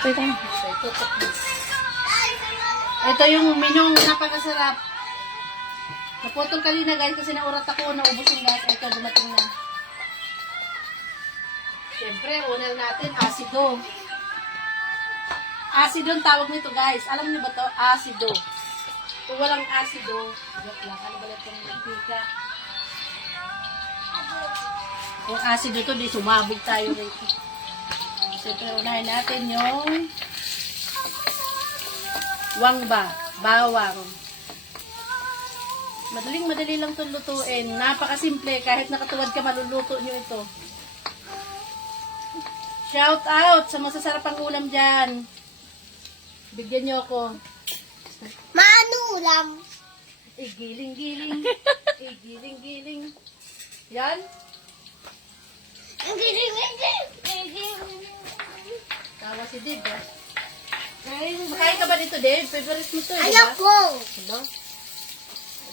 Ito. Tutok mo. Ito yung menyong napakasarap. Naputol kanina guys kasi naurat ako, naubos yung gas. Ito, dumating na. Siyempre, unal natin, asido. Asido ang tawag nito guys. Alam niyo ba to? Asido. Kung walang asido, joke lang. Ano ba lang itong mantika? Kung asido to, di sumabog tayo rito. Siyempre, unahin natin yung wangba, bawang. Madaling-madali lang itong lutuin. Napakasimple. Kahit nakatuwad ka, maluluto nyo ito. Shout out sa masasarapang ulam dyan. Bigyan nyo ako. Manulam. Giling-giling. Giling-giling. Yan. Ang giling. Tawa si Dave, eh. Makain ka ba dito, Dave? Favorite mo ito, eh, Ayaw diba? ko. Hello?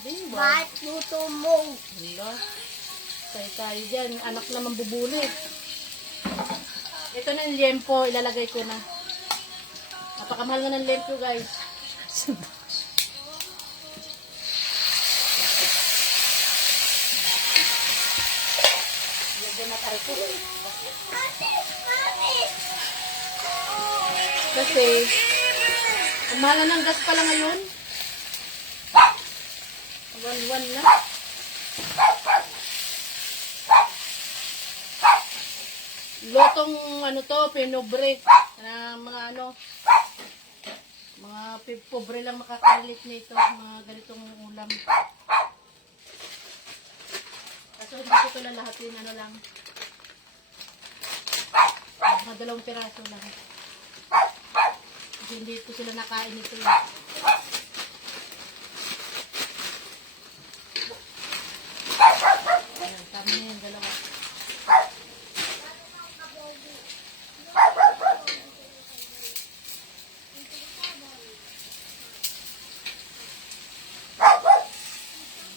Diba? Ba't luto mo? Hello? Tayo dyan. Anak na mambubulit. Ito na yung liempo. Ilalagay ko na. Napakamahal nga ng liempo, guys. Lagyan na tayo ko. Kasi, ang mahal na ng gas pala ngayon. 1-1 na. Lotong ano to, pinobre. Na mga ano, mga pobre lang makakalit nito, mga ganitong ulam. Kaso hindi ko ito lalahatin, ano lang. Mga 2 piraso lang. Kasi hindi ko sila nakain ito. Ayan, kami na yung 2.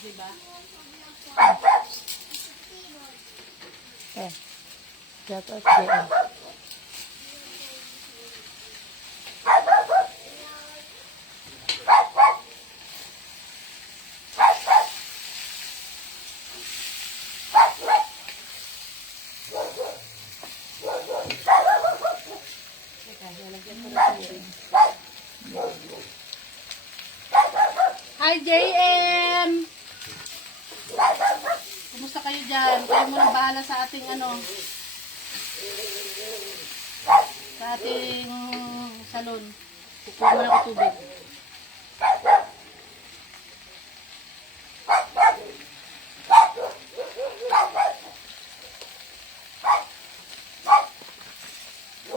Diba? Shout out JM. Hi, JM! Kumusta kayo dyan? Kayo muna bahala sa ating ano, sa ating salon. Kukuha mo na ako tubig.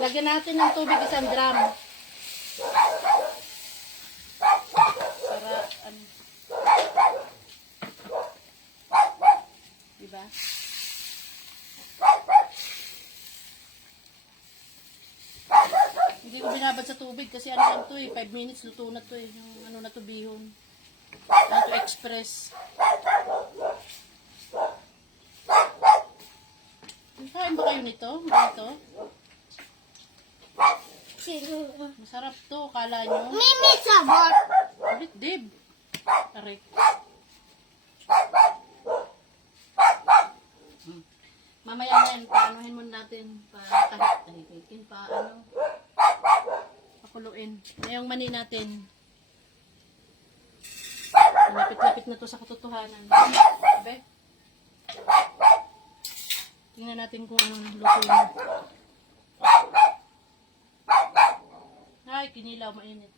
Lagyan natin ng tubig 1 drum. Para, ano, diba? Hindi ko binabad sa tubig kasi ano lang to eh, 5 minutes luto na to eh, yung ano na to bihon. Ano to express. Kain ba kayo nito? Ito? Masarap to, kala nyo. Mimi sabot. Ulit, Dib. Tarik. Mamaya na yan, paanohin muna natin para kahit tahikikin pa, ano, pakuluin. Ngayong mani natin. Lapit-lapit na to sa katotohanan. Sabi? Tingnan natin kung anong luto na. Ay, kinilaw, mainit.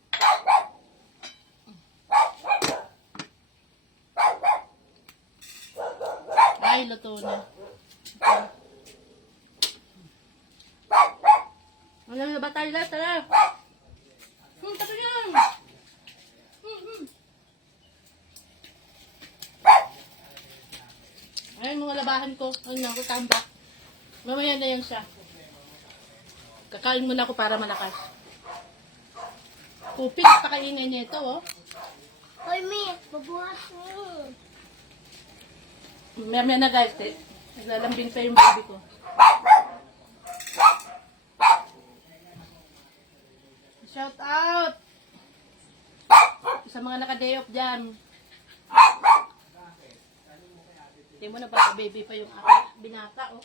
Ay, luto na. Ano na ba tayo lahat? Tara! Tapo yan! Ayun, mga labahan ko. Ayun na, tambak. Mamaya na yan siya. Kakain muna ako para malakas. Kupit, pakaingay nito, oh. Hoy, Mi, mabuhat mo. Mamaya na guys, eh. Naglalambing pa yung baby ko. Shout out! Sa mga naka-day off dyan. Hindi mo na baka baby pa yung aking binata, oh.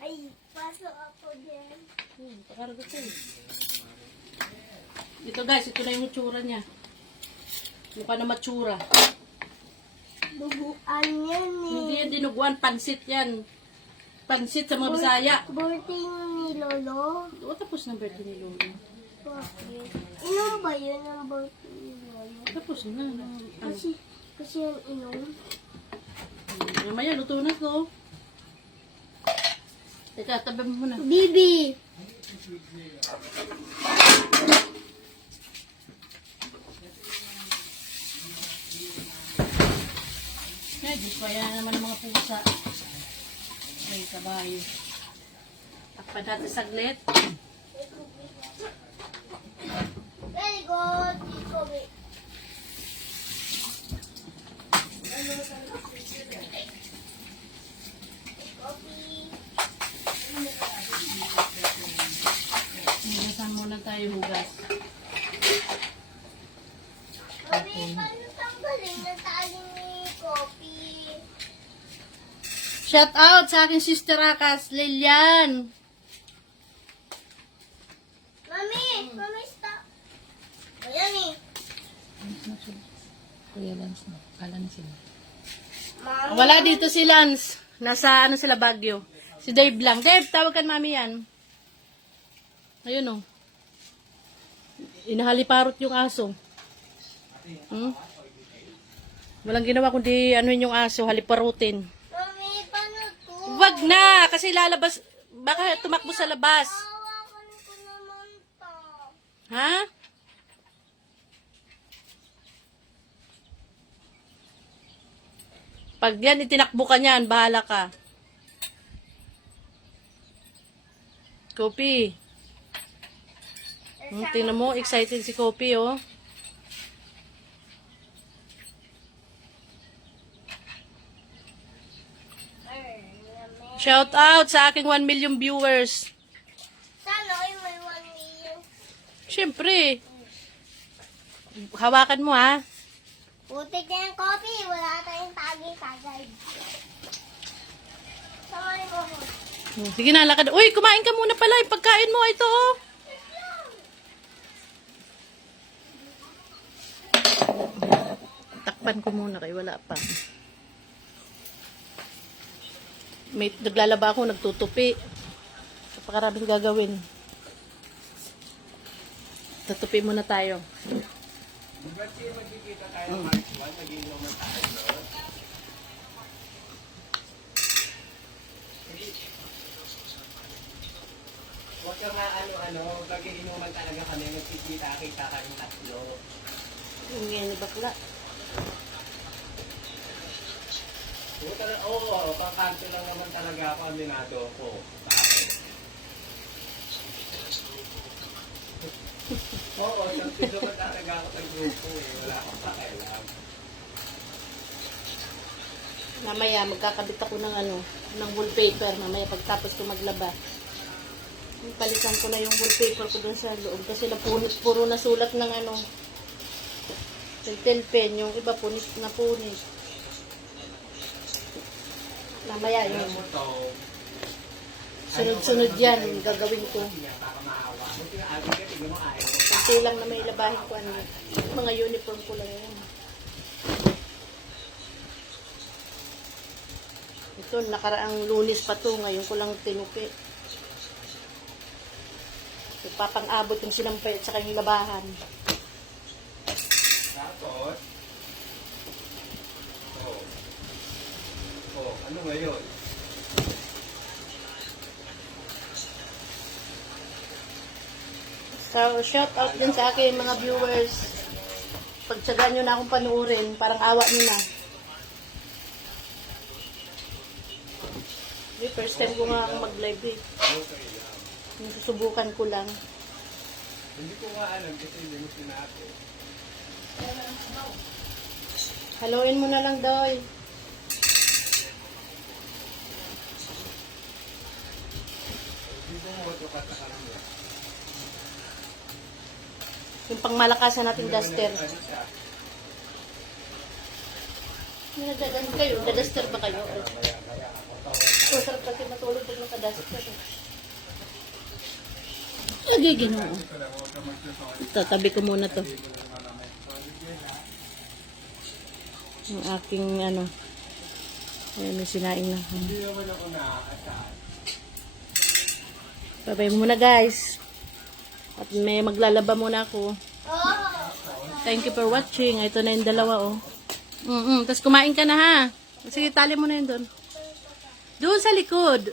Ay, pasok ako dyan. Pakarga ko eh. Ito guys, ito na yung tsura niya. Mukha na matsura. Duguan yan eh. Hindi yan dinuguan, pansit yan. Pansit sa mga Bisaya. Birthday ni Lolo. O, tapos na birthday ni Lolo. Bakit? Inom ba yun ang birthday ni Lolo? Tapos na. Kasi yung inom. Mamaya, luto na to. Teka, tabi mo muna. Bibi! Ay, Diyos pa yan naman ng mga pusa. Ay, kabayo. Takpan natin saglit. Very good. Ikobi. Coffee. Hugasan muna tayo hugas. Coffee, paano tanggalin na tali ni coffee? Shout out sa aking sister Akas, Lilian. Mami! Mami, stop! Ayan eh. Kuya Lance na. Kala na sila. Mami. Wala dito si Lance. Nasa ano sila Baguio. Si Dave lang. Dave, tawag kan mami yan. Ayun oh. Inahaliparot yung aso. Hmm? Walang ginawa kundi anuin yung aso, haliparutin. Mami, paano to? Wag na! Kasi lalabas, baka tumakbo sa labas. Hawakan ko naman to. Ha? Pag yan itinakbo ka niyan, bahala ka. Kopi. Tingnan mo, excited si Kopi, oh. Shout out sa aking 1 million viewers. Sana ay may 1 million. Siyempre. Hawakan mo, ha. Putik na yung coffee. Wala tayong tagay-tagay. Samahin mo ko. Sige na, lakad. Uy, kumain ka muna pala. Yung pagkain mo, ito, oh. Takpan ko muna kay wala pa. May naglalaba ako, nagtutupi. Napakaraming gagawin. Tutupi muna tayo. Huwag ka nga pag-iinuman talaga kami, nagkikita-kita kami tatlo. Yung yan, bakla. Oo, pangkanto lang naman talaga ako, aminado ko. Bakit? Oo, sampai naman talaga ako ng grupo eh. Wala akong pakialam. Mamaya, magkakabit ako ng ng wallpaper. Mamaya, pagtapos ko maglaba. Palitan ko na yung wallpaper ko dun sa loob. Kasi puro nasulat ng Pentel pen. Yung iba punit na punit. Mamaya, yung Alam mo to, sunod-sunod yan. Yung gagawin ko. baka maawa. Buti na ating ka, tignan mo ayaw. Kasi lang na may labahin ko. Mga uniform ko lang yan. Ito, nakaraang Lunes pa to. Ngayon ko lang tinupi. Papang-abot yung sinampay at saka yung labahan. Tapos, ano ngayon? So, shout out din sa akin mga viewers. Pagtsagaan nyo na akong panuorin, parang awa nyo na. First time ko nga akong mag-live eh. Okay lang. Susubukan ko lang. Hindi ko nga alam kasi hindi mo sinabi. Haluin mo na lang, Doy. Hindi ko mo ito katakalaman. Yung pangmalakasan nating duster. Nagdadan kayo? Dadaster ba kayo? Oh, sarap kasi matulog pag naka-duster. Lagi ginoo. Tatabi ko muna to. Yung aking ano. Ayan, may sinaing na. Bye-bye muna guys. At may maglalaba muna ako. Thank you for watching. Ito na yung dalawa oh. Tapos kumain ka na ha. Sige, tali mo na yun doon. Doon sa likod.